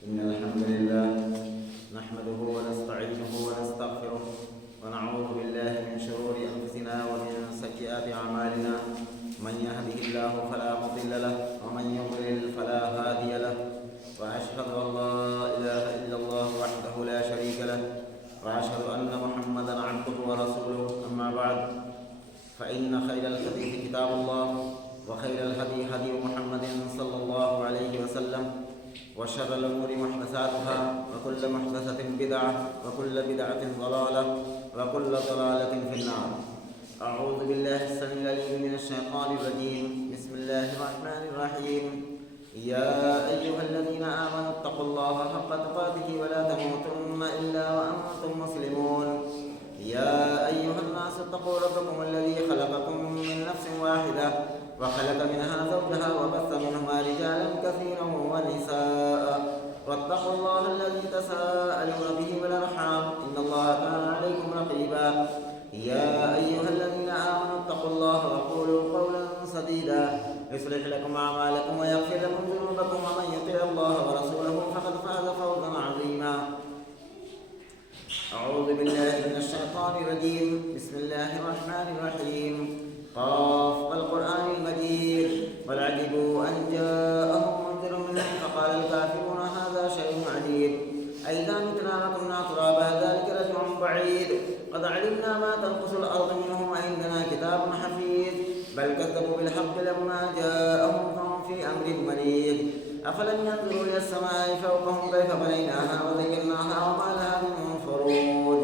إن الحمد لله نحمده ونستعينه ونستغفره ونعوذ بالله من شرور أنفسنا ومن سيئات أعمالنا. من يهده الله فلا مضل له ومن يضلل فلا هادي له، وأشهد أن لا إله إلا الله وحده لا شريك له، وأشهد أن محمدا عبده ورسوله. أما بعد، فإن خير الحديث كتاب الله، وخير الهدي هدي محمد صلى الله عليه وسلم، وشر الأمور محدثاتها، وكل محدثة بدعة، وكل بدعة ضلالة، وكل ضلالة في النار. أعوذ بالله السميع العليم من الشيطان الرجيم. بسم الله الرحمن الرحيم. يا أيها الذين آمنوا اتقوا الله حق تقاته ولا تموتن إلا وأنتم مسلمون. يا أيها الناس اتقوا ربكم الذي خلقكم من نفس واحدة، وخلق منها زوجها، وبث منهما رجالا كثيرا ونساء، واتقوا الله الذي تساءلون به والأرحام، إن الله كان عليكم رقيبا. يا أيها الذين آمنوا اتقوا الله وقولوا قولا سديدا يصلح لكم أعمالكم ويغفر لكم ذنوبكم، ومن يطع الله ورسوله فقد فاز فوزا عظيما. أعوذ بالله من الشيطان الرجيم. بسم الله الرحمن الرحيم. قاف والقرآن المجيد. بل عجبوا أن جاءهم منذر منهم فقال الكافرون هذا شيء عجيب. أئذا متنا وكنا ترابا ذلك رجع بعيد. قد علمنا ما تنقص الأرض منهم وعندنا كتاب حفيظ. بل كذبوا بالحق لما جاءهم فهم في أمر مريض. أفلم ينظروا إلى السماء فوقهم كيف بنيناها وزيناها وما لها من فروج،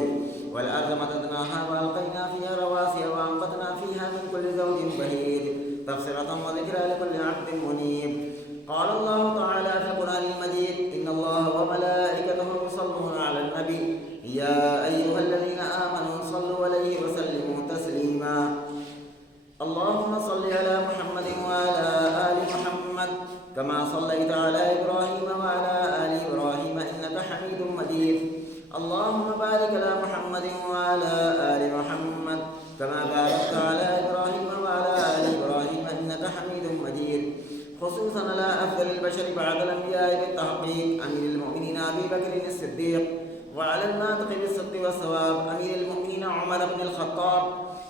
والأرض مددناها وألقينا فيها رواسي وأنبتنا فيها من كل زوج بهيج، تبصرة وذكرى لكل عبد منيب. قال الله تعالى في القرآن المجيد: إن الله وملائكته يصلون على النبي يا أيها الذين آمنوا صلوا عليه وسلموا تسليما. اللهم صل على محمد وعلى آل محمد كما صليت على إبراهيم وعلى آل إبراهيم إنك حميد مجيد. اللهم بارك على محمد وعلى آل محمد كما باركت على إبراهيم وعلى آل إبراهيم إنك حميد مجيد. خصوصا على أفضل البشر بعد الأنبياء بالتحقيق أمير المؤمنين أبي بكر الصديق، وعلى الناطق بالصدق والصواب أمير المؤمنين عمر بن الخطاب،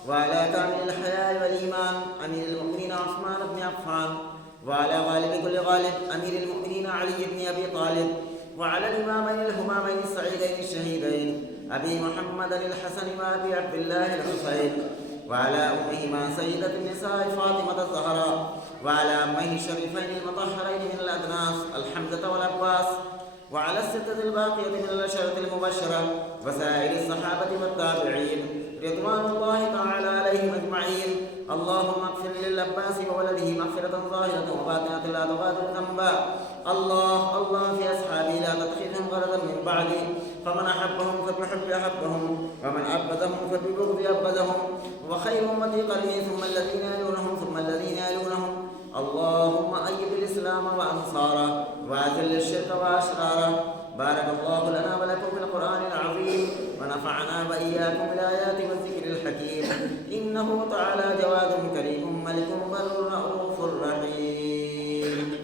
وعلى كامل الحياء والإيمان أمير المؤمنين عثمان بن عفان، وعلى غالب كل غالب أمير المؤمنين علي بن أبي طالب، وعلى الإمامين الهمامين السعيدين الشهيدين أبي محمد الحسن وأبي عبد الله الحسين، وعلى أمهما سيدة النساء فاطمة الزهراء، وعلى أميه الشريفين المطهرين من الأدناس الحمزة والعباس، وعلى الستة الباقية من العشرة المبشرة، وسائر الصحابة والتابعين رضوان الله تعالى عليهم أجمعين. اللهم اغفر للعباس وولده مغفرة ظاهرة وباطنة لا تغادر ذنبا. الله في أصحابي لا تتخذهم غرضا من بعدي، فمن أحبهم فبحب أحبهم، ومن أبغضهم فببغض أبغضهم، وخير أمتي قرني ثم الذين يلونهم ثم الذين يلونهم. اللهم أيد الإسلام وأنصاره، وأذل الشرك وأشراره. بارك الله لنا ولكم في القرآن العظيم، ونفعنا وإياكم بالآيات والذكر الحكيم. إنه تعالى جواد كريم ملك بر رؤوف رحيم.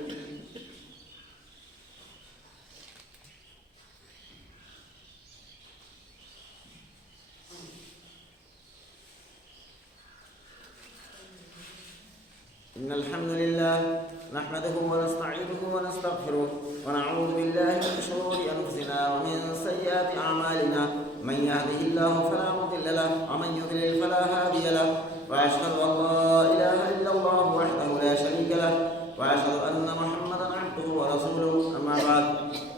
إن الحمد لله نحمده ونستعينه ونستغفره، ونعوذ بالله من شرور أنفسنا ومن سيئات أعمالنا. من يهده الله فلا مضل له، ومن يضلل فلا هادي له، وأشهد أن لا إله إلا الله وحده لا شريك له، وأشهد أن محمدا عبده ورسوله. أما بعد،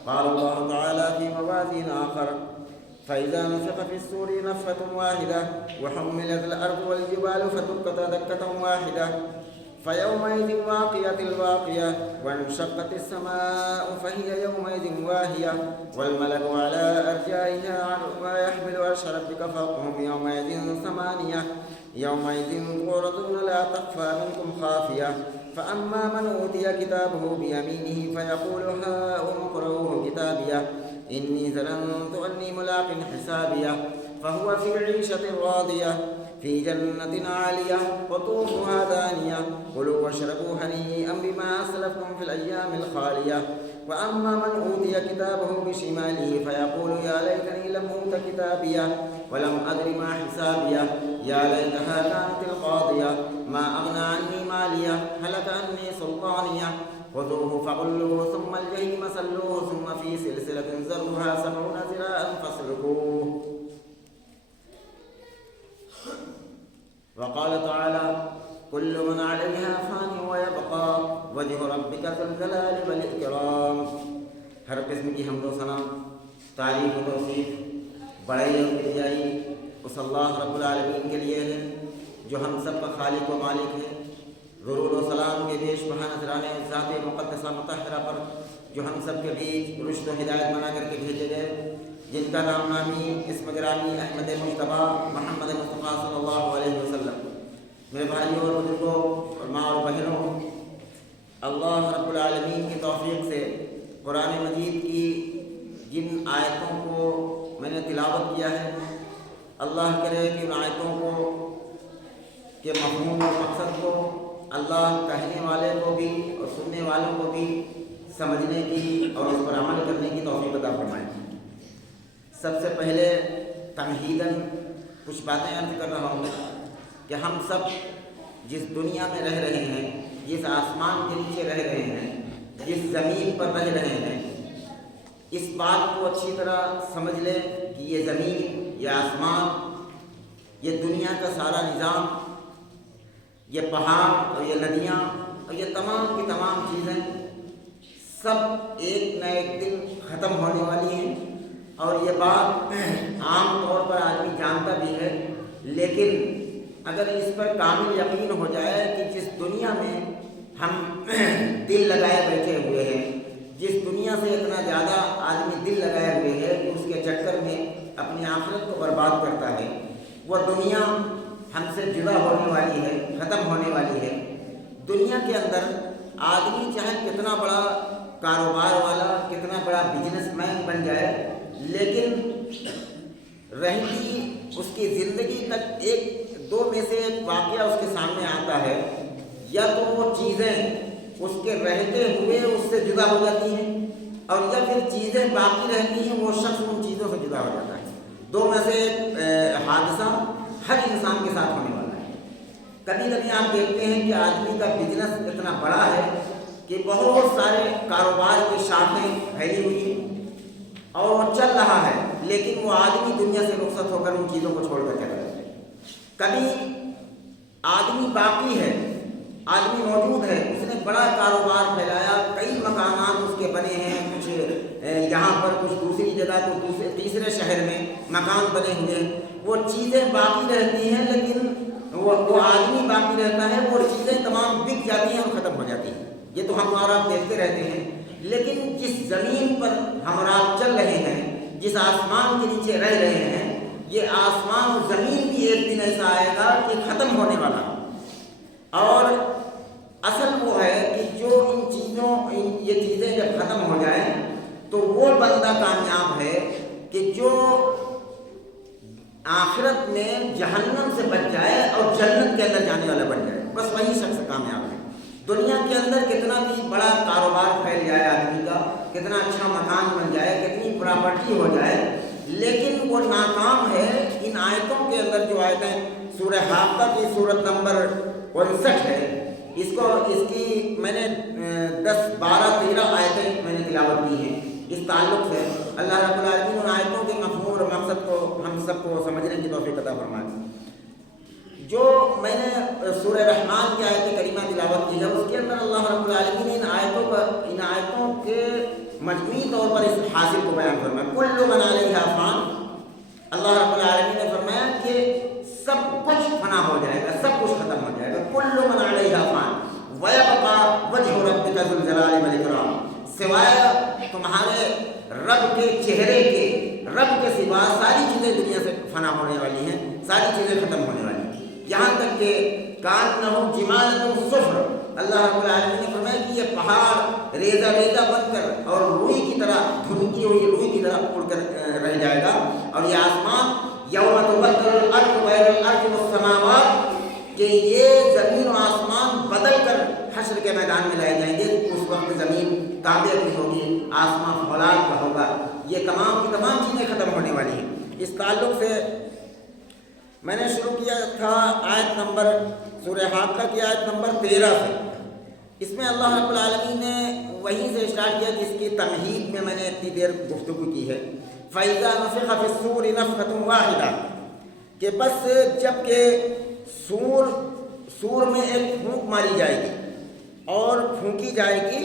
قال الله تعالى في موازين آخر: فإذا نفخ في الصور نفخة واحدة وحملت الأرض والجبال فدكتا دكة واحدة فيومئذ واقية الواقية، وانشقت السماء فهي يومئذ واهية، والملك على أرجائها ما يحمل عرش ربك فوقهم يومئذ ثمانية. يومئذ تعرضون لا تخفى منكم خافية. فأما من أوتي كتابه بيمينه فيقول هاؤم اقرءوه كتابيه إني ظننت أني ملاق حسابيه، فهو في عيشة راضية في جنة عالية قطوفها دانية كلوا واشربوا هنيئا بما أسلفتم في الأيام الخالية وأما من أوتي كتابه بشماله فيقول يا ليتني لم أوت كتابيه ولم أدر ما حسابيه يا ليتها كانت القاضية ما أغنى عني ماليه هلك عني سلطانيه خذوه فغلوه ثم الجحيم صلوه ثم في سلسلة ذرعها 70 ذراعا فاسلكوه. وقال تعالى كل من عليها فان ويبقى وجه ربك ذو الجلال والإكرام. ہر قسم کی حمد و ثنا تعریف و توصیف بڑائی اور کبریائی اس اللہ رب العالمین کے لیے ہے جو ہم سب کا خالق و مالک ہے. درود و سلام کے بیش بہا نذرانے ذات مقدسہ مطہرہ پر جو ہم سب کے بیچ رشد و ہدایت بنا کر کے بھیجے گئے، جن کا نام نامی اسم گرامی احمد مجتبیٰ محمد مصطفیٰ صلی اللہ علیہ وسلم. میرے بھائیوں اور بزرگوں اور ماں اور بہنوں، اللہ رب العالمین کی توفیق سے قرآن مجید کی جن آیتوں کو میں نے تلاوت کیا ہے، اللہ کرے کہ ان آیتوں کو کے مفہوم اور مقصد کو اللہ کہنے والے کو بھی اور سننے والوں کو بھی سمجھنے کی اور اس پر عمل کرنے کی توفیق عطا فرمائے. سب سے پہلے تمہیداً کچھ باتیں عرض کر رہا ہوں کہ ہم سب جس دنیا میں رہ رہے ہیں، جس آسمان کے نیچے رہ رہے ہیں، جس زمین پر رہ رہے ہیں، اس بات کو اچھی طرح سمجھ لیں کہ یہ زمین، یہ آسمان، یہ دنیا کا سارا نظام، یہ پہاڑ اور یہ ندیاں اور یہ تمام کی تمام چیزیں سب ایک نہ ایک دن ختم ہونے والی ہیں. اور یہ بات عام طور پر آدمی جانتا بھی ہے، لیکن اگر اس پر کامل یقین ہو جائے کہ جس دنیا میں ہم دل لگائے بیٹھے ہوئے ہیں، جس دنیا سے اتنا زیادہ آدمی دل لگائے ہوئے ہے کہ اس کے چکر میں اپنی آخرت کو برباد کرتا ہے، وہ دنیا ہم سے جدا ہونے والی ہے، ختم ہونے والی ہے. دنیا کے اندر آدمی چاہے کتنا بڑا کاروبار والا، کتنا بڑا بزنس مین بن جائے، لیکن رہتی اس کی زندگی تک ایک دو میں سے ایک واقعہ اس کے سامنے آتا ہے، یا تو وہ چیزیں اس کے رہتے ہوئے اس سے جدا ہو جاتی ہیں، اور یا پھر چیزیں باقی رہتی ہیں، وہ شخص ان چیزوں سے جدا ہو جاتا ہے. دو میں سے ایک حادثہ ہر انسان کے ساتھ ہونے والا ہے. کبھی کبھی آپ دیکھتے ہیں کہ آدمی کا بزنس اتنا بڑا ہے کہ بہت سارے کاروبار کی شاخیں پھیلی ہوئی ہیں اور وہ چل رہا ہے، لیکن وہ آدمی دنیا سے رخصت ہو کر ان چیزوں کو چھوڑ کر چلا جاتا ہے. کبھی آدمی باقی ہے، آدمی موجود ہے، اس نے بڑا کاروبار پھیلایا، کئی مکانات اس کے بنے ہیں، کچھ یہاں پر، کچھ دوسری جگہ، کچھ تیسرے شہر میں مکان بنے ہوئے ہیں. وہ چیزیں باقی رہتی ہیں، لیکن وہ آدمی باقی رہتا ہے، وہ چیزیں تمام بک جاتی ہیں اور ختم ہو جاتی ہیں. یہ تو ہم اور آپ دیکھتے رہتے ہیں. لیکن جس زمین پر ہم اور آپ چل رہے ہیں، جس آسمان کے نیچے رہ رہے ہیں، یہ آسمان اور زمین بھی ایک دن ایسا آئے گا کہ ختم ہونے والا. اور اصل وہ ہے کہ جو یہ چیزیں جب ختم ہو جائیں تو وہ بندہ کامیاب ہے کہ جو آخرت میں جہنم سے بچ جائے اور جنت کے اندر جانے والا بن جائے. بس وہی شخص کامیاب ہے. دنیا کے اندر کتنا بھی بڑا کاروبار پھیل جائے آدمی کا، کتنا اچھا مکان بن جائے، کتنی پراپرٹی ہو جائے، لیکن وہ ناکام ہے. ان آیتوں کے اندر جو آیتیں سورہ حاقہ کی صورت نمبر 59 ہے، اس کی میں نے 10 12 13 آیتیں میں نے تلاوت کی ہیں. اس تعلق سے اللہ رب العالمین ان آیتوں کے مفہوم اور مقصد کو ہم سب کو سمجھنے کی توفیق عطا فرمائے. جو میں نے سورہ رحمان کی آیت کریمہ تلاوت کی ہے، اس کے اندر اللہ رب العالمین نے ان آیتوں کے مجموعی طور پر اس حاصل کو بیان فرمایا. کل من علیہا فان. اللہ رب العالمین نے فرمایا کہ سب کچھ فنا ہو جائے گا، سب کچھ ختم ہو جائے گا. کل من علیہا فان ویبقى وجہ ربک ذو الجلال والاکرام. سوائے تمہارے رب کے چہرے کے، رب کے سوا ساری چیزیں دنیا سے فنا ہونے والی ہیں، ساری چیزیں ختم ہونے والی ہیں. یہاں تک کہ کانہ جمالۃ صفر. اللہ رب العالمین نے فرمایا کہ یہ پہاڑ ریزہ ریزہ بن کر اور روئی کی طرح، دھنکی ہوئی روئی کی طرح اڑ کر رہ جائے گا. اور یہ آسمان یوم تبدل الارض غیر الارض والسماوات حشر کے میدان میں لائے جائیں گے، اس وقت زمین تابع نہیں ہوگی، آسمان فولاد کا ہوگا، یہ تمام کی تمام چیزیں ختم ہونے والی ہیں۔ اس تعلق سے میں نے شروع کیا تھا آیت نمبر سورہ حاقہ کی آیت نمبر 13 سے۔ اس میں اللہ رب العالمین نے وہیں سے اسٹارٹ کیا جس کی تمہید میں میں نے اتنی دیر گفتگو کی ہے، فَإِذَا نُفِخَ فِي الصُّورِ نَفْخَةٌ وَاحِدَةٌ، کہ بس جب کہ سور میں ایک پھونک ماری جائے گی اور پھونکی جائے گی،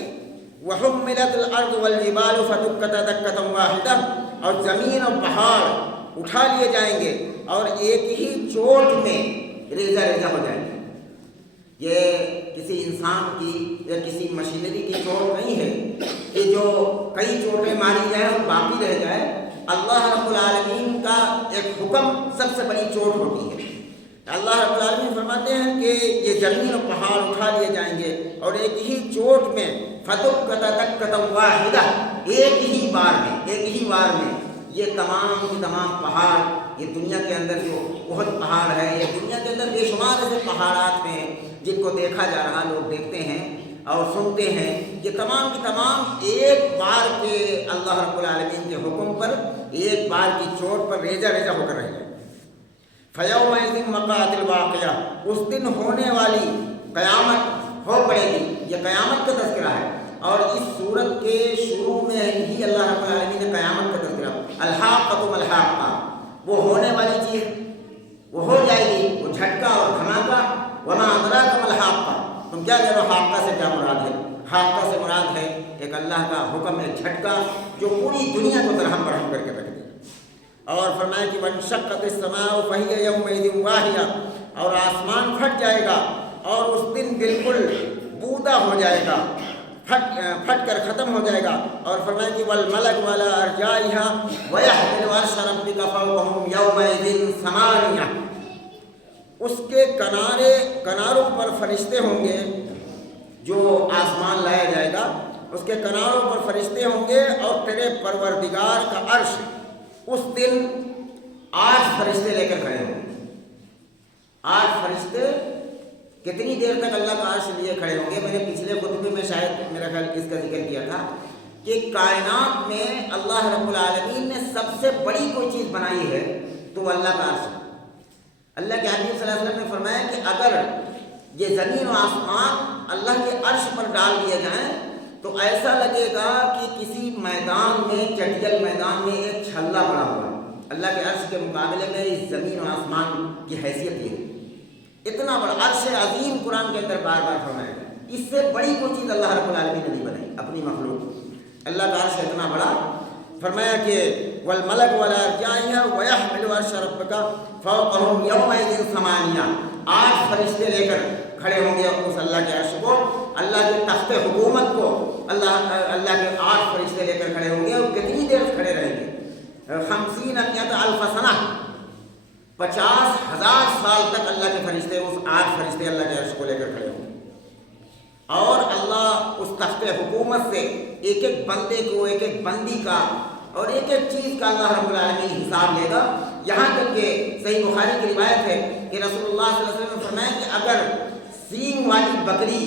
وَحُمِّلَتِ الْأَرْضُ وَالْجِبَالُ فَدُكَّتَا دَكَّةً وَاحِدَةً، اور زمین اور پہاڑ اٹھا لیے جائیں گے اور ایک ہی چوٹ میں ریزہ ریزہ ہو جائیں گے۔ یہ کسی انسان کی یا کسی مشینری کی چوٹ نہیں ہے کہ جو کئی چوٹیں ماری جائیں اور باقی رہ جائے۔ اللہ رب العالمین کا ایک حکم سب سے بڑی چوٹ ہوتی ہے۔ اللہ رب العالمین فرماتے ہیں کہ یہ زمین اور پہاڑ اٹھا لیے جائیں گے اور ایک ہی چوٹ میں فَدُكَّتَا دَكَّةً وَاحِدَةً، ایک ہی بار میں یہ تمام کے تمام پہاڑ، یہ دنیا کے اندر جو بہت پہاڑ ہے، یہ دنیا کے اندر بے شمار ایسے پہاڑات ہیں جن کو دیکھا جا رہا، لوگ دیکھتے ہیں اور سنتے ہیں، یہ تمام کی تمام ایک بار کے اللہ رب العالمین کے حکم پر ایک بار کی چوٹ پر ریزہ ریزہ ہو کر رہ جائیں۔ فَيَوْمَئِذٍ وَقَعَتِ الْوَاقِعَةُ، اس دن ہونے والی قیامت ہو پڑے گی۔ یہ قیامت کا تذکرہ ہے اور اس صورت کے شروع میں ہی اللہ رب العالمین نے قیامت کا تذکرہ، الحاقۃ ما الحاقہ، وہ ہونے والی چیز وہ ہو جائے گی، وہ جھٹکا اور دھماکہ۔ وما ادراک ما الحاقہ، تم کیا کہہ رہے ہو حاقہ سے کیا مراد ہے؟ حاقہ سے مراد ہے ایک اللہ کا حکم، ایک جھٹکا جو پوری دنیا کو درہم برہم کر کے رکھ دے۔ اور فرمایا کہ وانشقت السماء فہی یومئذ واہیہ، اور آسمان پھٹ جائے گا اور اس دن بالکل بودا ہو جائے گا، پھٹ کر ختم ہو جائے گا۔ اور فرمایا کہ والملک وعلی ارجائها ویحمل عرش ربک فوقهم یومئذ ثمانیہ، اس کے کناروں پر فرشتے ہوں گے، جو آسمان لایا جائے گا اس کے کناروں پر فرشتے ہوں گے، اور تیرے پروردگار کا عرش اس دن 8 فرشتے لے کر کھڑے ہوں گے۔ 8 فرشتے کتنی دیر تک اللہ کا عرش لیے کھڑے ہوں گے؟ میں نے پچھلے خطبے میں شاید میرا خیال اس کا ذکر کیا تھا کہ کائنات میں اللہ رب العالمین نے سب سے بڑی کوئی چیز بنائی ہے تو وہ اللہ کا عرش ہے۔ اللہ کے حبیب صلی اللہ علیہ وسلم نے فرمایا کہ اگر یہ زمین و آسمان اللہ کے عرش پر ڈال دیے جائیں تو ایسا لگے گا کہ کسی میدان میں، چٹیل میدان میں ایک چھلا پڑا ہوا ہے۔ اللہ کے عرش کے مقابلے میں اس زمین و آسمان کی حیثیت یہ ہے، اتنا بڑا عرش عظیم قرآن کے اندر بار بار فرمایا گیا۔ اس سے بڑی کوئی چیز اللہ رب العالمین نے نہیں بنائی اپنی مخلوق۔ اللہ کا عرش اتنا بڑا، فرمایا کہ والملک وعلی ارجائها ویحمل عرش ربک فوقهم یومئذ ثمانیہ، 8 فرشتے لے کر کھڑے ہوں گے اس اللہ کے عرش کو، اللہ کے تخت حکومت کو اللہ کے 8 فرشتے لے کر کھڑے ہوں گے۔ اور کتنی دیر کھڑے رہیں گے؟ 50 الف سنہ، 50,000 سال تک اللہ کے فرشتے، اس 8 فرشتے اللہ کے عرش کو لے کر کھڑے ہوں گے۔ اور اللہ اس تخت حکومت سے ایک ایک بندے کو، ایک ایک بندی کا اور ایک ایک چیز کا اللہ رب العالمین حساب لے گا۔ یہاں تک کہ صحیح بخاری کی روایت ہے کہ رسول اللہ صلی اللہ علیہ وسلم نے فرمایا کہ اگر سینگ والی بکری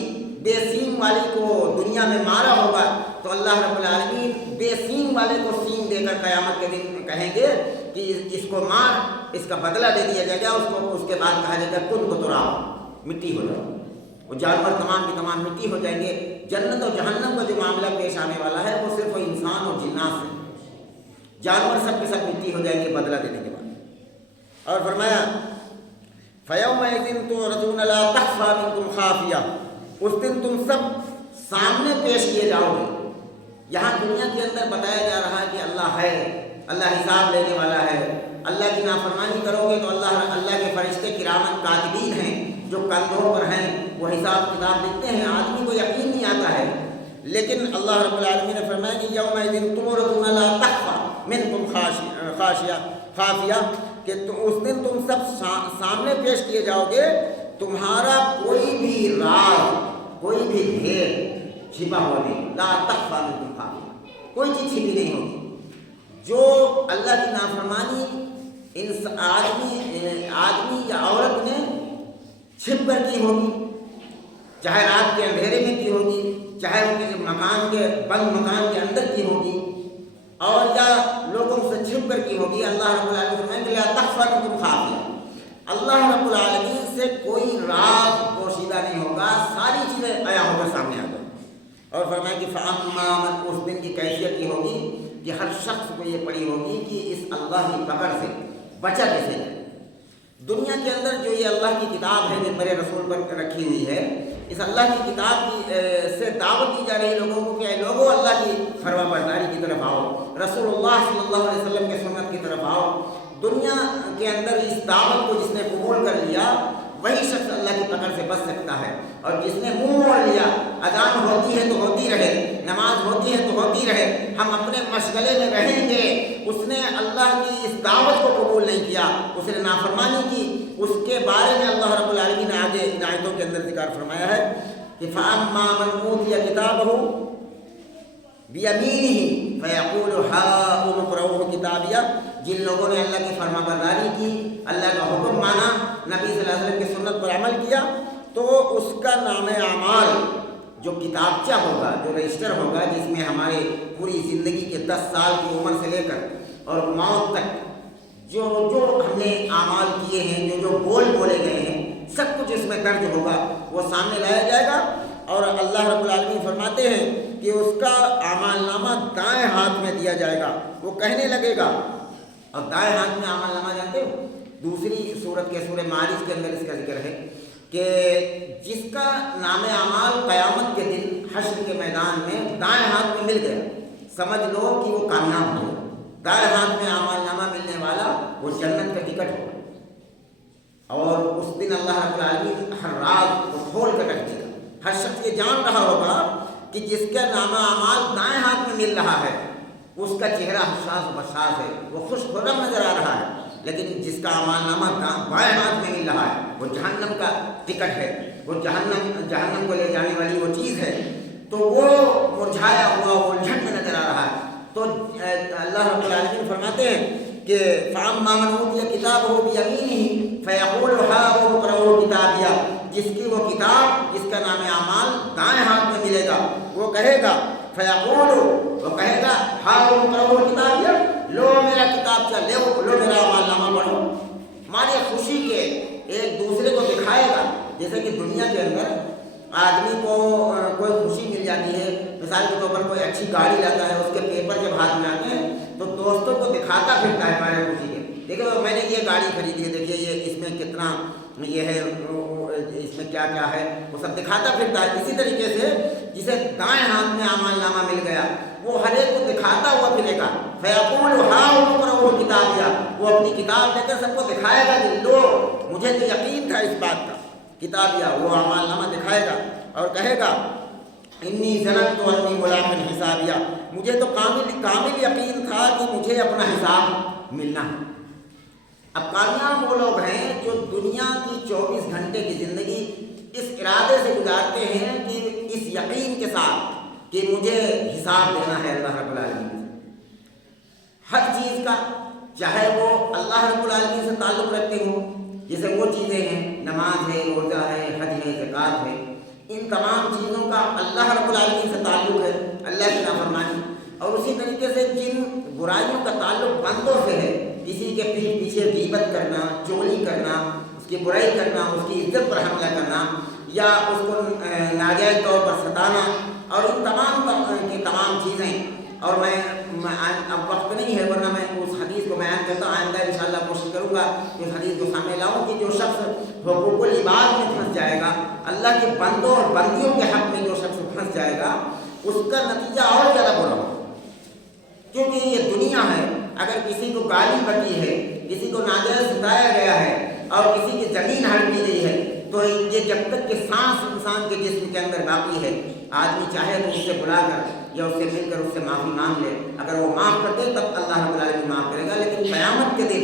بے سینگ والی کو دنیا میں مارا ہوگا تو اللہ رب العالمین بے سینگ والے کو سینگ دے کر قیامت کے دن کہیں گے کہ اس کو مار، اس کا بدلہ دے دیا جائے گا۔ اس کے بعد کہا جائے گا کن کو تراب، مٹی ہو جاؤ۔ وہ جانور تمام کی تمام مٹی ہو جائیں گے۔ جنت اور جہنم کا جو معاملہ پیش آنے والا ہے وہ صرف انسان اور جنات سے، جانور سب کے سب مٹی ہو جائیں گے بدلہ دینے کے بعد۔ اور فرمایا فَيَوْمَئِذٍ تُعْرَضُونَ لَا تَخْفَىٰ مِنكُمْ خَافِيَةٌ، اس دن تم سب سامنے پیش کیے جاؤ گے۔ یہاں دنیا کے اندر بتایا جا رہا ہے کہ اللہ ہے، اللہ حساب لینے والا ہے۔ اللہ کی نافرمانی کرو گے تو اللہ کے فرشتے کرامن کاتبین ہیں جو کندھوں پر ہیں، وہ حساب کتاب لکھتے ہیں۔ آدمی کو یقین نہیں آتا ہے، لیکن اللہ رب العالمین نے فرمایا کہ یومئذ تعرضون لا تخفی منکم خافیہ، کہ اس دن تم سب سامنے پیش کیے جاؤ گے، تمہارا کوئی بھی راز، کوئی بھی بھید چھپا ہوا نہیں۔ لا تخفی منکم خافیہ، کوئی چیز چھپی نہیں ہوگی۔ جو اللہ کی نافرمانی آدمی یا عورت نے چھپ کر کی ہوگی، چاہے رات کے اندھیرے میں کی ہوگی، چاہے وہ کسی مکان کے بند مکان کے اندر کی ہوگی، اور یا لوگوں سے چھپ کر کی ہوگی، اللہ رب العالمین فرمائیں کہ لا تخفى منكم خافیہ، اللہ رب العالمین سے کوئی راز پوشیدہ نہیں ہوگا، ساری چیزیں عیاں ہو کر سامنے آ گئی۔ اور فرمائیں کہ فَأَمَّا مَنْ، اس دن کی کیفیت یہ ہوگی کہ ہر شخص کو یہ پڑی ہوگی کہ اس اللہ کی پکڑ سے بچا کیسے جائے۔ دنیا کے اندر جو یہ اللہ کی کتاب ہے جو میرے رسول پر رکھی ہوئی ہے، اس اللہ کی کتاب کی سے دعوت دی جا رہی لوگوں کو کہ اے لوگوں اللہ کی فرما برداری کی طرف آؤ، رسول اللہ صلی اللہ علیہ وسلم کے سنت کی طرف آؤ۔ دنیا کے اندر اس دعوت کو جس نے قبول کر لیا وہی شخص اللہ کی پکڑ سے بچ سکتا ہے، اور جس نے منہ موڑ لیا، اذان ہوتی ہے تو ہوتی رہے، نماز ہوتی ہے تو ہوتی رہے، ہم اپنے مشغلے میں رہیں گے، اس نے اللہ کی اس دعوت کو قبول نہیں کیا، اس نے نافرمانی کی، اس کے بارے میں اللہ رب العالمین نے آگے ان آیتوں کے اندر ذکر فرمایا ہے کہ فَأَمَّا مَنْ أُوتِيَ كِتَابَهُ بِيَمِينِهِ فَيَقُولُ هَاؤُمُ اقْرَءُوا كِتَابِيَهْ، جن لوگوں نے اللہ کی فرما برداری کی، اللہ کا حکم مانا، نبی صلی اللہ علیہ وسلم کی سنت پر عمل کیا، تو اس کا نام اعمال جو کتابچہ ہوگا، جو رجسٹر ہوگا، جس میں ہمارے پوری زندگی کے 10 سال کی عمر سے لے کر اور موت تک جو ہم نے اعمال کیے ہیں، جو بول بولے گئے ہیں، سب کچھ اس میں درج ہوگا، وہ سامنے لایا جائے گا۔ اور اللہ رب العالمین فرماتے ہیں کہ اس کا اعمال نامہ دائیں ہاتھ میں دیا جائے گا، وہ کہنے لگے گا، اور دائیں ہاتھ میں اعمال نامہ جانتے ہو، دوسری سورت کے سورہ معارج کے اندر اس کا ذکر ہے کہ جس کا نام اعمال قیامت کے دن حشر کے میدان میں دائیں ہاتھ میں مل گیا، سمجھ لو کہ وہ کامیاب ہو گیا۔ دائیں ہاتھ میں اعمال نامہ ملنے والا وہ جنت کا ٹکٹ ہوگا، اور اس دن اللہ رب العالمین ہر راز کو کھول کر رکھ دے گا۔ ہر شخص یہ جان رہا ہوگا کہ جس کا نامہ اعمال دائیں ہاتھ میں مل رہا ہے اس کا چہرہ حساس و بساس ہے، وہ خوش خرم نظر آ رہا ہے، لیکن جس کا اعمال نامہ بائیں ہاتھ میں مل رہا ہے وہ جہنم کا ٹکٹ ہے، وہ جہنم کو لے جانے والی وہ چیز ہے، تو وہ مرجھایا ہوا، وہ الجھن میں نظر آ رہا ہے۔ تو اللہ رب العالمین فرماتے ہیں کہ فَأَمَّا مَنْ أُوتِيَ كِتَابَهُ بِيَمِينِهِ فَيَقُولُ هَاؤُمُ اقْرَءُوا كِتَابِيَهْ، جس کی وہ کتاب، جس کا نام اعمال دائیں ہاتھ میں ملے گا، وہ کہے گا فَيَقُولُ، وہ کہے گا هَاؤُمُ اقْرَءُوا كِتَابِيَهْ، لو میرا کتاب چا لو میرا اعمال نامہ پڑھو۔ ہماری خوشی کے ایک دوسرے کو دکھائے گا، جیسے کہ دنیا کے اندر آدمی کو کوئی خوشی مل جاتی ہے، مثال کے طور پر کوئی اچھی گاڑی لاتا ہے، اس کے پیپر جب ہاتھ میں آتے ہیں تو دوستوں کو دکھاتا پھرتا ہے ہمارے خوشی کے، دیکھو میں نے یہ گاڑی خریدی ہے، دیکھیے یہ اس میں کتنا یہ ہے، اس میں کیا کیا ہے، وہ سب دکھاتا پھرتا ہے۔ اسی طریقے سے جسے دائیں ہاتھ میں اعمال نامہ مل گیا وہ ہر ایک کو دکھاتا ہوا پھرے گا، فیقول ہاؤم اقرؤوا کتابیہ، وہ اپنی کتاب لے کر سب کو دکھائے گا کہ لو مجھے تو یقین تھا اس بات کا، کتابیہ وہ اعمال نامہ دکھائے گا اور کہے گا انی ظننت انی ملاق حسابیہ، مجھے تو کامل یقین تھا کہ مجھے اپنا حساب ملنا ہے۔ اب کامیاب وہ لوگ ہیں جو دنیا کی 24 گھنٹے کی زندگی اس ارادے سے گزارتے ہیں کہ اس یقین کے ساتھ کہ مجھے حساب دینا ہے اللہ رب العالمین سے، ہر چیز کا، چاہے وہ اللہ رب العالمین سے تعلق رکھتے ہوں، جیسے وہ چیزیں ہیں نماز ہے، روزہ ہے، حج ہے، زکوٰۃ ہے، ان تمام چیزوں کا اللہ رب العالمین سے تعلق ہے، اللہ کی نافرمانی، اور اسی طریقے سے جن برائیوں کا تعلق بندوں سے ہے، کسی کے پیچھے غیبت کرنا، چغلی کرنا، اس کی برائی کرنا، اس کی عزت پر حملہ کرنا، یا اس کو ناجائز طور پر ستانا، اور ان تمام چیزیں، اور میں اب وقت نہیں ہے ورنہ میں اس حدیث کو بیان کرتا ہوں، آئندہ انشاءاللہ کوشش کروں گا کہ اس حدیث کو سامنے لاؤں کہ جو شخص حقوق العباد میں پھنس جائے گا، اللہ کے بندوں اور بندیوں کے حق میں جو شخص پھنس جائے گا اس کا نتیجہ اور زیادہ برا ہوگا، کیونکہ یہ دنیا ہے، اگر کسی کو گالی بکی ہے، کسی کو ناجائز ستایا گیا ہے اور کسی کی زمین ہڑپ دی گئی ہے، تو یہ جب تک کہ سانس انسان کے جسم کے اندر باقی ہے، آدمی چاہے تو اس سے بلا کر یا اس سے مل کر اس سے معافی مانگ لے، اگر وہ معاف کر دے تب اللہ رب العالمین معاف کرے گا، لیکن قیامت کے دن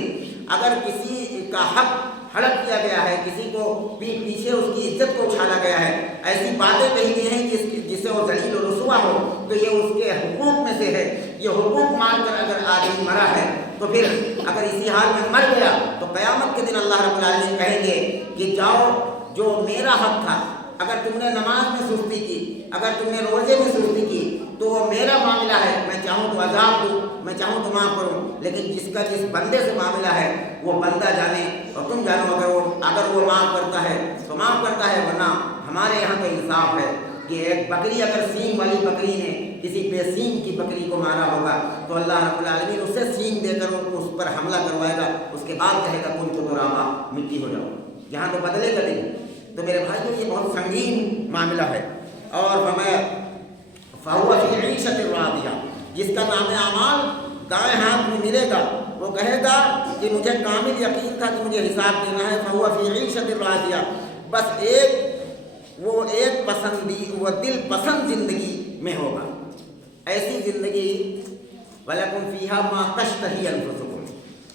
اگر کسی کا حق ہڑپ کیا گیا ہے، کسی کو پیچھے اس کی عزت کو اچھالا گیا ہے، ایسی باتیں کہی گئی ہیں جس سے وہ ذلیل و رسوا ہو، تو یہ اس کے حقوق میں سے ہے، یہ حقوق مار کر اگر آدمی مرا ہے تو پھر اگر اسی حال میں مر گیا تو قیامت کے دن اللہ رب العالمین کہیں گے کہ جاؤ جو میرا حق تھا اگر تم نے نماز میں سستی کی، اگر تم نے روزے میں سستی کی تو وہ میرا معاملہ ہے، میں چاہوں تو عذاب دوں، میں چاہوں تو معاف کروں، لیکن جس بندے سے معاملہ ہے وہ بندہ جانے اور تم جانو، اگر وہ معاف کرتا ہے تو معاف کرتا ہے، ورنہ ہمارے یہاں تو انصاف ہے کہ ایک بکری اگر سینگ والی بکری نے کسی بے سینگ کی بکری کو مارا ہوگا تو اللہ رب العالمین اسے سینگ دے کر اس پر حملہ کروائے گا، اس کے بعد کہے گا کن کو ترابا، مٹی ہو جاؤ، یہاں تو بدلے کا دن۔ تو میرے بھائیو یہ بہت سنگین معاملہ ہے۔ اور ہمیں فہو فی عیشۃ راضیہ، جس کا نام اعمال دائیں ہاتھ میں ملے گا، وہ کہے گا کہ مجھے کامل یقین تھا کہ مجھے حساب دینا ہے، فہو فی عیشۃ راضیہ، بس وہ دل پسند زندگی میں ہوگا، ایسی زندگی وَلَكُمْ فِيهَا مَا تَشْتَهِي أَنفُسُكُمْ۔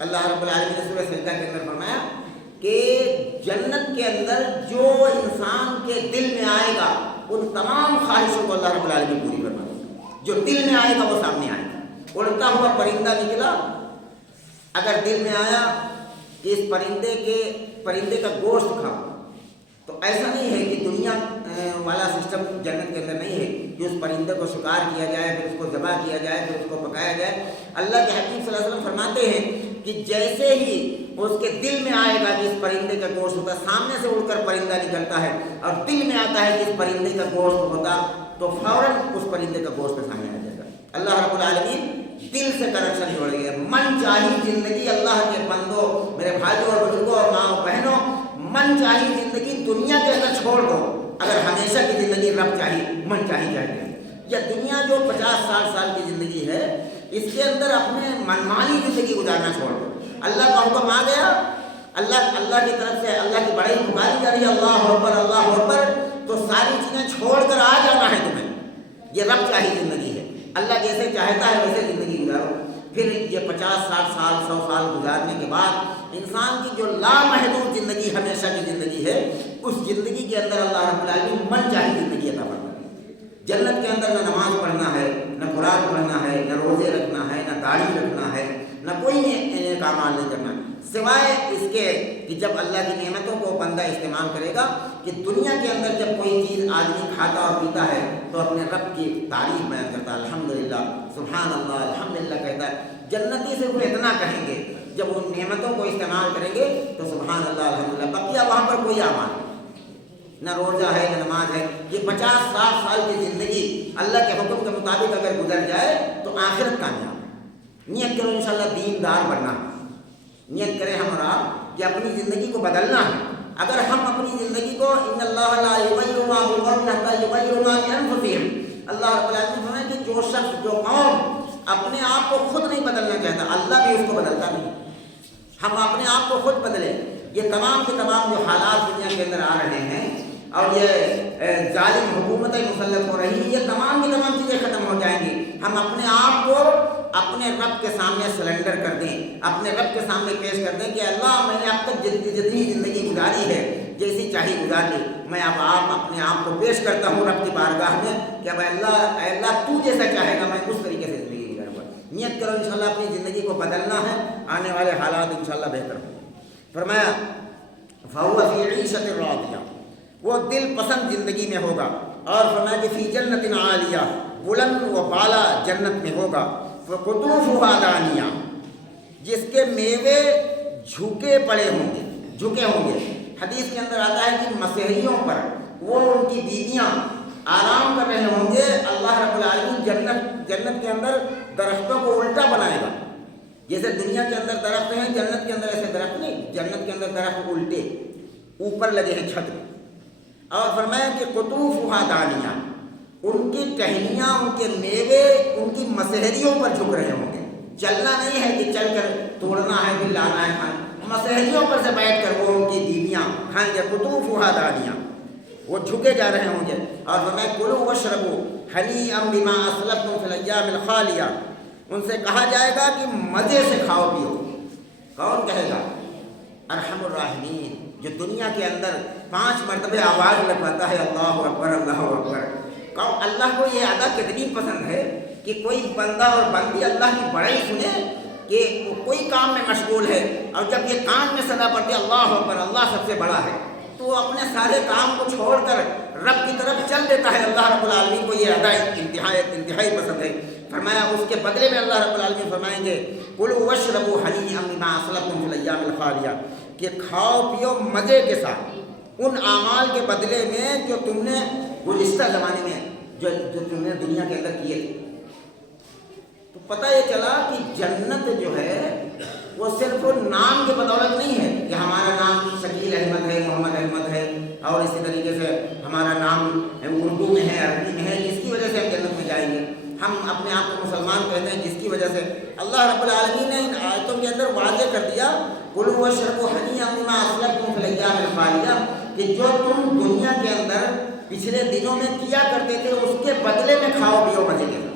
اللہ رب العالمین نے سورہ سجدہ کے اندر فرمایا کہ جنت کے اندر جو انسان کے دل میں آئے گا ان تمام خواہشوں کو اللہ رب العالمین پوری فرما دے گا، جو دل میں آئے گا وہ سامنے آئے گا۔ اڑتا ہوا پرندہ نکلا، اگر دل میں آیا کہ اس پرندے کا گوشت کھاؤ، تو ایسا نہیں ہے کہ دنیا والا سسٹم جنت کے اندر نہیں ہے کہ اس پرندے کو شکار کیا جائے، پھر اس کو ذبح کیا جائے، پھر اس کو پکایا جائے۔ اللہ کے حبیب صلی اللہ علیہ وسلم فرماتے ہیں کہ جیسے ہی اس کے دل میں آئے گا کہ اس پرندے کا گوشت ہوتا، سامنے سے اڑ کر پرندہ نکلتا ہے اور دل میں آتا ہے کہ اس پرندے کا گوشت ہوتا، تو فوراً اس پرندے کا گوشت سامنے آ جائے گا۔ اللہ رب العالمین دل سے کنیکشن جوڑ گیا۔ من چاہی زندگی اللہ کے بندوں، میرے بھائیوں اور بزرگوں اور ماں اور بہنوں، من چاہی زندگی دنیا کے اندر چھوڑ دو، اگر ہمیشہ کی زندگی رب چاہی، من چاہی چاہیے۔ یا دنیا جو 50-60 سال کی زندگی ہے، اس کے اندر اپنے منمانی زندگی گزارنا چھوڑ دو۔ اللہ کا حکم آ گیا، اللہ کی طرف سے اللہ کی بڑائی پکاری جا رہی ہے، اللہ اکبر اللہ اکبر، تو ساری چیزیں چھوڑ کر آ جانا ہے تمہیں۔ یہ رب چاہی زندگی ہے، اللہ جیسے چاہتا ہے ویسے زندگی گزارو۔ پھر یہ 50-60 سال 100 سال گزارنے کے بعد انسان کی جو لامحدود زندگی ہمیشہ کی زندگی ہے، اس زندگی کے اندر اللہ رب العالمین من چاہی زندگی عطا فرمائے۔ جنت کے اندر نہ نماز پڑھنا ہے، نہ قرآن پڑھنا ہے، نہ روزے رکھنا ہے، نہ داڑھی رکھنا ہے، نہ کوئی نیک اعمال نہیں کرنا، سوائے اس کے کہ جب اللہ کی نعمتوں کو بندہ استعمال کرے گا، کہ دنیا کے اندر جب کوئی چیز آدمی کھاتا اور پیتا ہے تو اپنے رب کی تعریف بیان کرتا ہے، الحمدللہ، سبحان اللہ، الحمدللہ کہتا ہے۔ جنتی سے وہ اتنا کہیں گے جب ان نعمتوں کو استعمال کریں گے تو سبحان اللہ، الحمدللہ، بقیہ وہاں پر کوئی اعمال نہیں، نہ روزہ ہے نہ نماز ہے۔ یہ 50-60 سال کی زندگی اللہ کے حکم کے مطابق اگر گزر جائے تو آخرت کامیاب ہے۔ نیت کرو انشاءاللہ دیندار بننا، نیت کریں ہم اور آپ کہ اپنی زندگی کو بدلنا ہے۔ اگر ہم اپنی زندگی کو ان اللہ لا یغیر ما بقوم حتی یغیر ما بانفسہم، اللہ رب العالمین فرمایا کہ جو شخص جو قوم اپنے آپ کو خود نہیں بدلنا چاہتا، اللہ بھی اس کو بدلتا نہیں۔ ہم اپنے آپ کو خود بدلیں۔ یہ تمام کے تمام جو حالات دنیا کے اندر آ رہے ہیں اور یہ ظالم حکومتیں مسلط ہو رہی ہیں، یہ تمام کی تمام چیزیں ختم ہو جائیں گی۔ ہم اپنے آپ کو اپنے رب کے سامنے سلنڈر کر دیں، اپنے رب کے سامنے پیش کر دیں کہ اللہ میں نے اب تک جتنی زندگی گزاری ہے جیسی چاہیے گزار لی، میں اب اپنے آپ کو پیش کرتا ہوں رب کی بارگاہ میں کہ اب اے اللہ تو جیسا چاہے گا میں اس طریقے سے زندگی گزاروں گا۔ نیت کرو انشاءاللہ اپنی زندگی کو بدلنا ہے، آنے والے حالات انشاءاللہ بہتر ہوں۔ فرمایا فَهُوَ فِي عِيشَةٍ رَاضِيَةٍ، وہ دل پسند زندگی میں ہوگا۔ اور فرمایا کہ فی جنت عالیہ، بلند و بالا جنت میں ہوگا، فَقُطُوفُهَا دَانِیَةٌ، جس کے میوے جھکے پڑے ہوں گے، جھکے ہوں گے۔ حدیث کے اندر آتا ہے کہ مسحریوں پر وہ ان کی بیویاں آرام کر رہے ہوں گے، اللہ رب العالمین جنت کے اندر درختوں کو الٹا بنائے گا۔ جیسے دنیا کے اندر درخت ہیں، جنت کے اندر ایسے درخت نہیں، جنت کے اندر درخت الٹے اوپر لگے ہیں چھت میں۔ اور فرمایا کہ قطوفها دانیہ، ان کی ٹہنیاں، ان کے میوے ان کی مسحریوں پر جھک رہے ہوں گے۔ چلنا نہیں ہے کہ چل کر توڑنا ہے پھر لانا ہے کھانا، مسحریوں پر سے بیٹھ کر وہ ان کی بیویاں کھائیں گے، قطوفها دانیہ، وہ جھکے جا رہے ہوں گے۔ اور فرمایا کلوا واشربوا ہنیئا بما اسلفتم فی الایام الخالیہ، ان سے کہا جائے گا کہ مزے سے کھاؤ پیو۔ کون کہے گا؟ ارحم الراحمین، جو دنیا کے اندر 5 مرتبہ آواز لگواتا ہے اللہ اکبر اللہ اکبر۔ اللہ کو یہ ادا کتنی پسند ہے کہ کوئی بندہ اور بندی اللہ کی بڑائی سنے کہ وہ کوئی کام میں مشغول ہے، اور جب یہ کان میں صدا پڑتی ہے اللہ اکبر اللہ سب سے بڑا ہے، تو وہ اپنے سارے کام کو چھوڑ کر رب کی طرف چل دیتا ہے، اللہ رب العالمین کو یہ ادا انتہائی پسند ہے۔ فرمایا اس کے بدلے میں اللہ رب العالمین فرمائیں گے کلوا واشربوا حنیئا بما اسلفتم فی الایام الخالیہ، کہ کھاؤ پیو مزے کے ساتھ ان اعمال کے بدلے میں جو تم نے گزشتہ زمانے میں جو تم نے دنیا کے اندر کیے تھے۔ تو پتہ یہ چلا کہ جنت جو ہے وہ صرف نام کی بدولت نہیں ہے کہ ہمارا نام شکیل احمد ہے، محمد احمد ہے، اور اسی طریقے سے ہمارا نام اردو میں ہے، عربی میں ہے، جس کی وجہ سے ہم جنت میں جائیں گے۔ ہم اپنے آپ کو مسلمان کہتے ہیں جس کی وجہ سے اللہ رب العالمین نے ان آیتوں کے اندر واضح کر دیا کلوا واشربوا حنیئا بما اسلفتم فی الایام الخالیہ، کہ جو تم دنیا کے اندر پچھلے دنوں میں کیا کرتے تھے اس کے بدلے میں کھاؤ پیو مزے کے ساتھ۔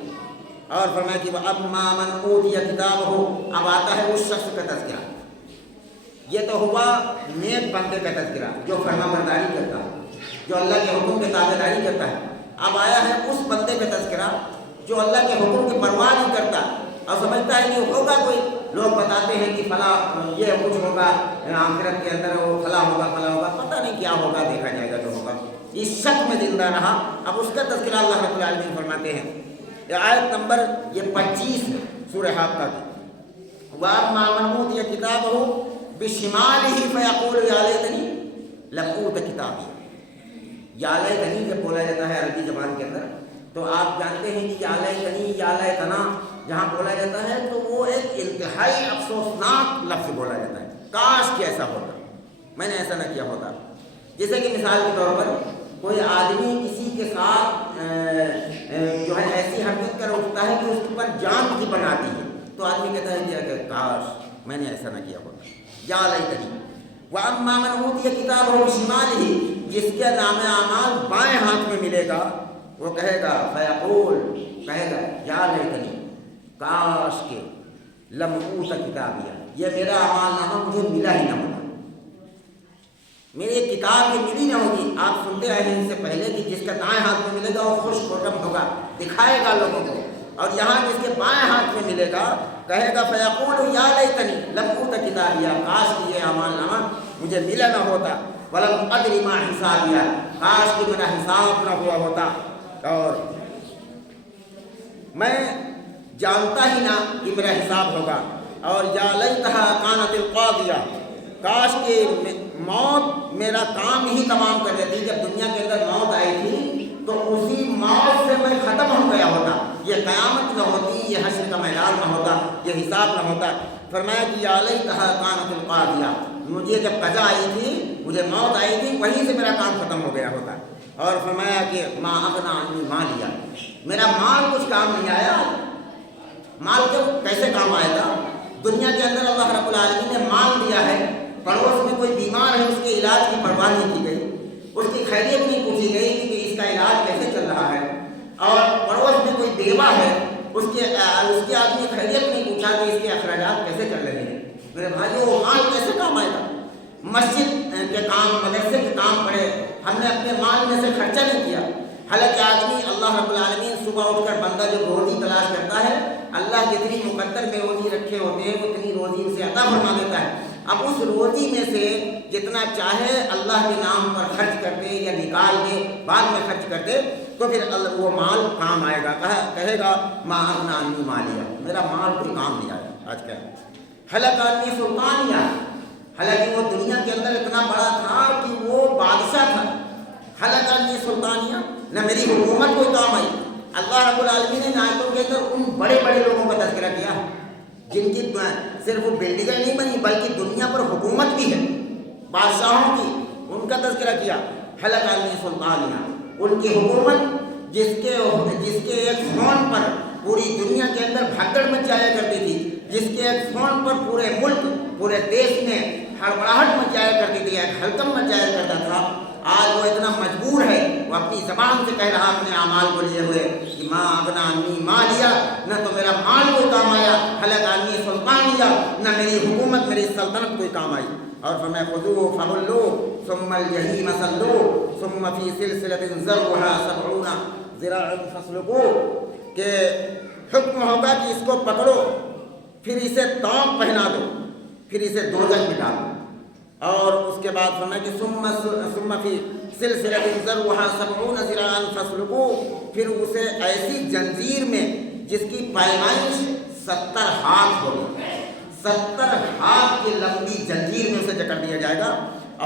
اور فرمایا کہ وَأَمَّا مَنْ أُوتِيَ كِتَابَهُ، اب آتا ہے اس شخص کا تذکرہ۔ یہ تو ہوا نیک بندے کا تذکرہ جو فرما برداری کرتا ہے، جو اللہ کے حکم کی تابع داری کرتا ہے۔ اب آیا ہے اس بندے کا تذکرہ جو اللہ کے حکم کی پرواہ نہیں کرتا اور سمجھتا ہے کہ ہوگا کوئی، لوگ بتاتے ہیں کہ فلاں یہ کچھ ہوگا آخرت کے اندر، وہ فلاں ہوگا فلاں ہوگا، پتہ نہیں کیا ہوگا، دیکھا جائے گا جو ہوگا۔ اس شک میں زندہ رہا، اب اس کا تذکرہ اللہ رب العالمین فرماتے ہیں۔ یہ آیت نمبر 25 ہے سورہ حاقہ کی۔ وَأَمَّا مَنْ أُوتِيَ كِتَابَهُ بِشِمَالِهِ فَيَقُولُ يَا لَيْتَنِي لَمْ أُوتَ كِتَابِيَهْ۔ یا لیتنی جب بولا جاتا ہے عربی زبان کے اندر تو آپ جانتے ہیں کہ یا لیتنی یا لیتنا جہاں بولا جاتا ہے تو وہ ایک انتہائی افسوسناک لفظ بولا جاتا ہے، کاش کہ ایسا ہوتا، میں نے ایسا نہ کیا ہوتا۔ جیسے کہ مثال کے طور پر کوئی آدمی کسی کے ساتھ جو ہے ایسی حرکت کر اٹھتا ہے کہ اس کے اوپر جان کی بناتی ہے، تو آدمی کہتا ہے کہ کاش میں نے ایسا نہ کیا ہوتا، یا لیتنی۔ وَأَمَّا مَنْ أُوتِيَ كِتَابَهُ بِشِمَالِهِ، جس کے نام اعمال بائیں ہاتھ میں ملے گا وہ کہے گا فیقول، کہے گا یا لیتنی، کاش کہ لم اوت کتابیہ، یہ میرا اعمال نامہ مجھے ملا ہی نہ ہوتا، میری ایک کتاب یہ ملی نہ ہوگی۔ آپ سنتے آئے ہیں اس سے پہلے کہ جس کا دائیں ہاتھ میں ملے گا وہ خوش خرم ہوگا، دکھائے گا لوگوں کو، اور یہاں جس کے بائیں ہاتھ میں ملے گا کہے گا فیقول یا لیتنی لم اوت کتابیہ، کاش کہ یہ اعمال نامہ مجھے ملا نہ ہوتا، ولم ادری ما حسابیہ، کاش کہ میرا حساب نہ ہوا ہوتا، اور میں جانتا ہی نہ کہ میرا حساب ہوگا۔ اور یا لیتھا کانت القاضیہ، کاش کہ موت میرا کام ہی تمام کر دیتی، جب دنیا کے اندر موت آئی تھی تو اسی موت سے میں ختم ہو گیا ہوتا، یہ قیامت نہ ہوتی، یہ حشر کا میدان نہ ہوتا، یہ حساب نہ ہوتا۔ فرمایا کہ یا لیتھا کانت القاضیہ، مجھے جب قضا آئی تھی، مجھے موت آئی تھی، وہیں سے میرا کام ختم ہو گیا ہوتا۔ اور فرمایا کہ ما اغنی عنی مالیہ، میرا مال کچھ کام نہیں آیا۔ مال کیسے کام آئے گا؟ دنیا کے اندر اللہ رب العالمین نے مال دیا ہے، پڑوس میں کوئی بیمار ہے اس کے علاج کی پرواہ نہیں کی گئی، اس کی خیریت نہیں پوچھی گئی کہ اس کا علاج کیسے چل رہا ہے، اور پڑوس میں کوئی بیوہ ہے اس کے آدمی خیریت نہیں پوچھا کہ اس کے اخراجات کیسے چل رہے ہیں۔ میرے بھائیو، وہ مال کیسے کام آئے گا؟ مسجد کے کام، مدرسے کے کام پڑے، ہم نے اپنے مال میں سے خرچہ نہیں کیا۔ حالانکہ آدمی اللہ رب العالمین صبح اٹھ کر بندہ جو روزی تلاش کرتا ہے، اللہ جتنی مقدر میں روزی رکھے ہوتے ہیں اتنی روزی اسے عطا فرما دیتا ہے۔ اب اس روزی میں سے جتنا چاہے اللہ کے نام پر خرچ کرتے یا نکال دے، بعد میں خرچ کرتے، تو پھر وہ مال کام آئے گا۔ کہے گا ما اغنی عنی مالیہ، میرا مال کوئی کام نہیں آیا۔ آج کیا حلق عنی سلطانیہ، حالانکہ وہ دنیا کے اندر اتنا بڑا تھا کہ وہ بادشاہ تھا۔ حلق عنی سلطانیہ، نہ میری حکومت کوئی کام آئی۔ اللہ رب العالمین نے آیتوں کے اندر ان بڑے بڑے لوگوں کا تذکرہ کیا جن کی صرف وہ بلڈنگیں نہیں بنی بلکہ دنیا پر حکومت بھی ہے، بادشاہوں کی، ان کا تذکرہ کیا۔ حلق عنی سلطانیہ، ان کی حکومت جس کے ایک فون پر پوری دنیا کے اندر بھگدڑ مچ جایا کرتی تھی، جس کے ایک فون پر پورے ملک، پورے دیش میں ہڑبڑاہٹ مچ جایا کرتی تھی، ایک ہلکم مچ جایا کرتا تھا، آج وہ اتنا مجبور ہے، وہ اپنی زبان سے کہہ رہا اپنے اعمال کو لیے ہوئے کہ ما اغنی عنی مالیہ، نہ تو میرا مال کوئی کام آیا، حلق عنی سلطانیہ، نہ میری حکومت، میری سلطنت کوئی کام آئی۔ اور فرمایا خذوہ فغلوہ ثم الجحیم صلوہ ثم فی سلسلۃ ذرعها 70 ذراعا فاسلکوہ، کہ حکم ہوگا کہ اس کو پکڑو، پھر اسے توق پہنا دو، پھر اسے دوزخ میں ڈالو۔ اور اس کے بعد فرمایا کہ ثم فی سلسلۃ ذرعها 70 ذراعا فاسلکوہ، پھر اسے ایسی جنزیر میں جس کی پیمائش 70 ہاتھ ہوگی، 70 ہاتھ کی لمبی جنزیر میں اسے جکڑ دیا جائے گا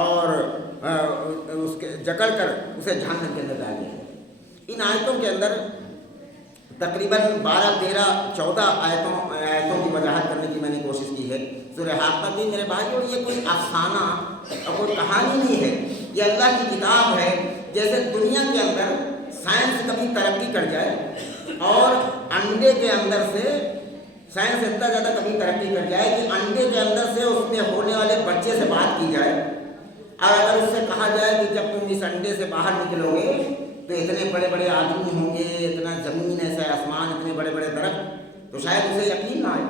اور اس کے جکڑ کر اسے جہنم کے اندر ڈال دیا جائے گا۔ ان آیتوں کے اندر تقریباً 12، 13، 14 آیتوں کی وضاحت کرنے کی میں نے کوشش کی ہے سورہ حاقہ کی۔ میرے بھائیو، یہ کوئی افسانہ اور کوئی کہانی نہیں ہے، یہ اللہ کی کتاب ہے۔ جیسے دنیا کے اندر سائنس کبھی ترقی کر جائے اور انڈے کے اندر سے سائنس اتنا زیادہ کبھی ترقی کر جائے کہ انڈے کے اندر سے اس میں ہونے والے بچے سے بات کی جائے، اور اگر اس سے کہا جائے کہ جب تم اس انڈے سے باہر نکلو گے تو اتنے بڑے بڑے آدمی ہوں گے، اتنا زمین ایسا آسمان، اتنے بڑے بڑے درخت، تو شاید اسے یقین نہ آئے۔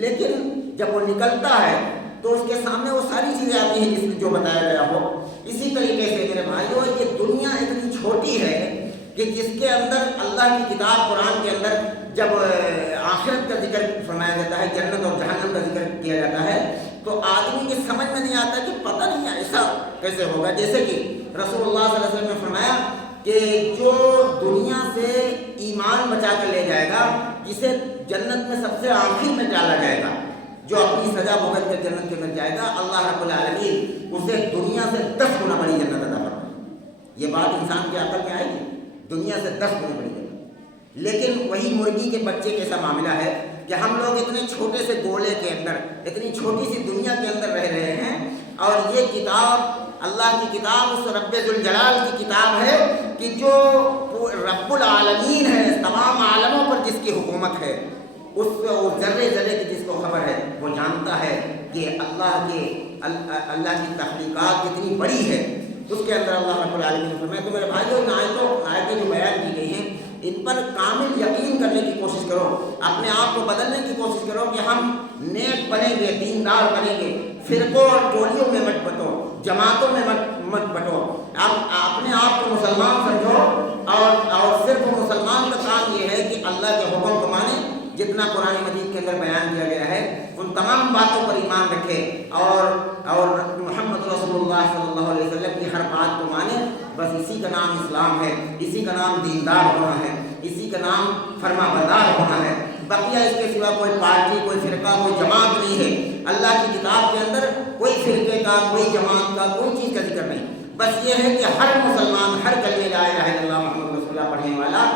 لیکن جب وہ نکلتا ہے تو اس کے سامنے وہ ساری چیزیں آتی ہیں جس میں جو بتایا گیا ہو۔ اسی طریقے سے میرے بھائیو، یہ دنیا اتنی چھوٹی ہے کہ جس کے اندر اللہ کی کتاب قرآن کے اندر جب آخرت کا ذکر فرمایا جاتا ہے، جنت اور جہنم کا ذکر کیا جاتا ہے، تو آدمی کی سمجھ میں نہیں آتا کہ پتہ نہیں ایسا کیسے ہوگا۔ جیسے کہ رسول اللہ صلی اللہ علیہ وسلم نے فرمایا کہ جو دنیا سے ایمان بچا کر لے جائے گا، جسے جنت میں سب سے آخر میں ڈالا جائے گا، جو اپنی سزا بھگت کر جنت کے اندر جائے گا، اللہ رب العالمین اسے دنیا سے 10 گنا بڑی جنت عطا فرمائے گا۔ یہ بات انسان کے عقل میں آئے گی؟ دنیا سے 10 گنا بڑی جنت۔ لیکن وہی مرغی کے بچے جیسا معاملہ ہے کہ ہم لوگ اتنے چھوٹے سے گولے کے اندر، اتنی چھوٹی سی دنیا کے اندر رہ رہے ہیں، اور یہ کتاب اللہ کی کتاب اس رب ذوالجلال کی کتاب ہے کہ جو رب العالمین ہے، تمام عالموں پر جس کی حکومت ہے، اس ذرے ذرے کی جس کو خبر ہے، وہ جانتا ہے کہ اللہ کی تخلیقات کتنی بڑی ہے۔ اس کے اندر اللہ رب العالمین نے فرمایا۔ تو میرے بھائیوں، ان آیتیں جو بیان کی گئی ہیں، ان پر کامل یقین کرنے کی کوشش کرو، اپنے آپ کو بدلنے کی کوشش کرو کہ ہم نیک بنیں گے، دیندار بنیں گے، فرقوں اور ٹولیوں میں مت بٹو، جماعتوں میں مت بٹو، اپنے آپ کو مسلمان سمجھو، اور صرف مسلمان کا کام یہ ہے کہ اللہ کے حکم کو مانے، جتنا قرآن مجید کے اندر بیان کیا گیا ہے ان تمام باتوں پر ایمان رکھے، اور محمد رسول اللہ صلی اللہ علیہ وسلم کی ہر بات کو مانے۔ بس اسی کا نام اسلام ہے، اسی کا نام دیندار ہونا ہے، اسی کا نام فرما بردار ہونا ہے۔ بقیہ اس کے سوا کوئی پارٹی، کوئی فرقہ، کوئی جماعت نہیں ہے۔ اللہ کی کتاب کے اندر کوئی فرقے کا، کوئی جماعت کا، کوئی چیز کا ذکر نہیں۔ بس یہ ہے کہ ہر مسلمان، ہر کلمہ لا الہ الا اللہ محمد رسول اللہ پڑھنے والا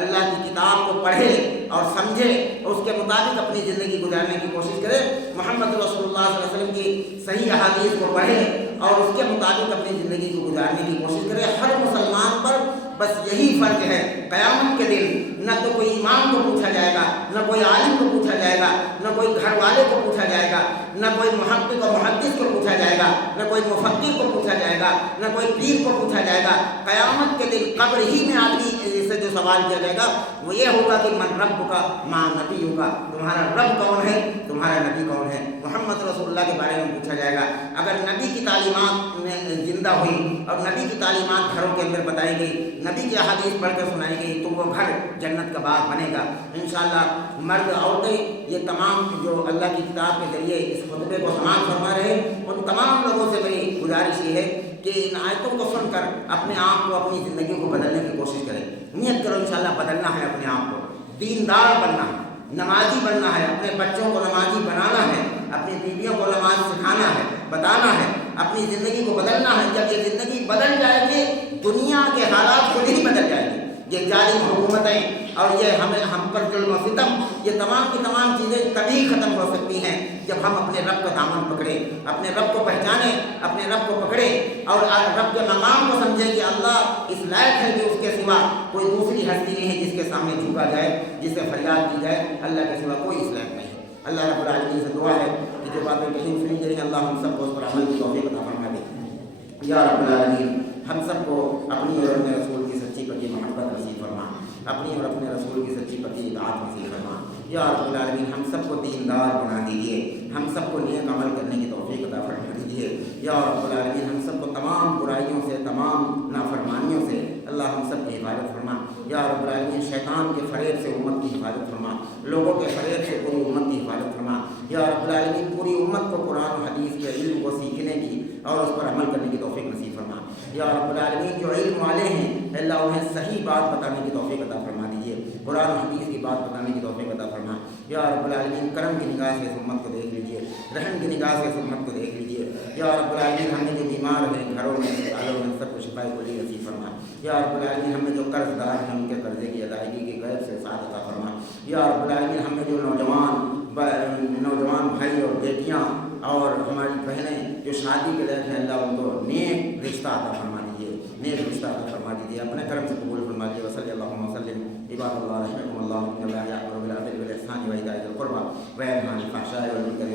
اللہ کی کتاب کو پڑھے اور سمجھے، اور اس کے مطابق اپنی زندگی گزارنے کی کوشش کرے، محمد رسول اللہ صلی اللہ علیہ وسلم کی صحیح احادیث کو پڑھے اور اس کے مطابق اپنی زندگی کو گزارنے کی کوشش کرے۔ ہر مسلمان پر بس یہی فرض ہے، قیامت کے دن نہ تو کوئی امام کو پوچھا جائے گا، نہ کوئی عالم کو پوچھا جائے گا، نہ کوئی گھر والے کو پوچھا جائے گا، نہ کوئی محقق و محدث کو پوچھا جائے گا، نہ کوئی مفکر کو پوچھا جائے گا، نہ کوئی پیر کو پوچھا جائے گا۔ قیامت کے دن قبر ہی میں آدمی سے جو سوال کیا جائے گا وہ یہ ہوگا کہ من رب کا ما نبی کا، تمہارا رب کون ہے، تمہارا نبی کون ہے۔ محمد رسول اللہ کے بارے میں پوچھا جائے گا۔ اگر نبی کی تعلیمات میں زندہ ہوئی اور نبی کی تعلیمات گھروں کے اندر بتائی گئی، نبی کی احادیث پڑھ کر سنائی گئی، تو وہ گھر جنت کا باغ بنے گا انشاءاللہ۔ مرد عورتیں یہ تمام جو اللہ کی کتاب کے ذریعے اس خطبے کو سماعت فرما رہے، ان تمام لوگوں سے میری گزارش یہ ہے کہ ان آیتوں کو سن کر اپنے آپ کو، اپنی زندگی کو بدلنے کی کوشش کریں۔ نیت کرو انشاءاللہ بدلنا ہے، اپنے آپ کو دیندار بننا ہے، نمازی بننا ہے، اپنے بچوں کو نمازی بنانا ہے، اپنی بیویوں کو نماز سکھانا ہے، بتانا ہے، اپنی زندگی کو بدلنا ہے۔ جب یہ زندگی بدل جائے گی، دنیا کے حالات خود ہی بدل جائیں گے۔ یہ ظالم حکومتیں اور یہ ہم پر ظلم و ستم، یہ تمام کی تمام چیزیں تبھی ختم ہو سکتی ہیں جب ہم اپنے رب کا دامن پکڑیں، اپنے رب کو پہچانیں، اپنے رب کو پکڑیں اور رب کے مقام کو سمجھیں کہ اللہ اس لائق ہے کہ اس کے سوا کوئی دوسری ہستی نہیں ہے جس کے سامنے جھکا جائے، جس سے فریاد کی جائے۔ اللہ کے سوا کوئی اس لائق نہیں ہے۔ اللہ رب العالمین سے دعا ہے کہ جو باتیں کہیں سنی گئی ہیں اللہ ہم سب کو اس پر عمل کی توفیق عطا فرما دے۔ یا رب العالمین، ہم سب کو اپنی اور اپنے رسول کی سچی پکی محبت نصیب فرما، اپنی اور اپنے رسول کی سچی پکی اطاعت نصیب فرما۔ یا رب العالمین، ہم سب کو دیندار بنا دیجیے، ہم سب کو نیک عمل کرنے کی توفیق عطا فرما دیجیے۔ یا رب العالمین، ہم سب کو تمام برائیوں سے، تمام نافرمانیوں سے اللہ ہم سب کی حفاظت فرما۔ یا رب العالمین شیطان کے فریب سے امت کی حفاظت فرما، لوگوں کے فریب سے پوری امت کی حفاظت فرما، یا رب العالمین پوری امت کو قرآن و حدیث کے علم کو سیکھنے کی اور اس پر عمل کرنے کی توفیق نصیب فرما، یا رب العالمین جو علم والے ہیں اللہ انہیں صحیح بات بتانے کی توفیق عطا فرما دیجیے، قرآن و حدیث کی بات بتانے کی توفیق عطا فرما، یا رب العالمین کرم کی نگاہ سے اس امت کو دیکھ لیجیے، رحم کی نگاہ سے اس امت کو دیکھ لیجیے، یا رب العالمین ہم نے جو بیمار ہیں گھروں میں اسپتالوں میں سب کو شفا کلی نصیب فرما، یا رب العالمین ہم نے جو قرض دار ہیں ان کے قرضے کی ادائیگی کی غیب سے ساتھ عطا فرما، یا رب العالمین ہم نے جو نوجوان بھائی اور بیٹیاں اور ہماری بہنیں جو شادی کے لائق ہیں اللہ ان کو نیک رشتہ عطا فرما دیجیے، نیک رشتہ عطا فرما دیجیے، اپنے کرم سے قبول فرما دیجیے، وصلی اللہ وسلم عباد اللہ رحمکم اللہ ان اللہ یأمر بالعدل والإحسان وإیتاء ذی القربى وینہی عن الفحشاء والمنکر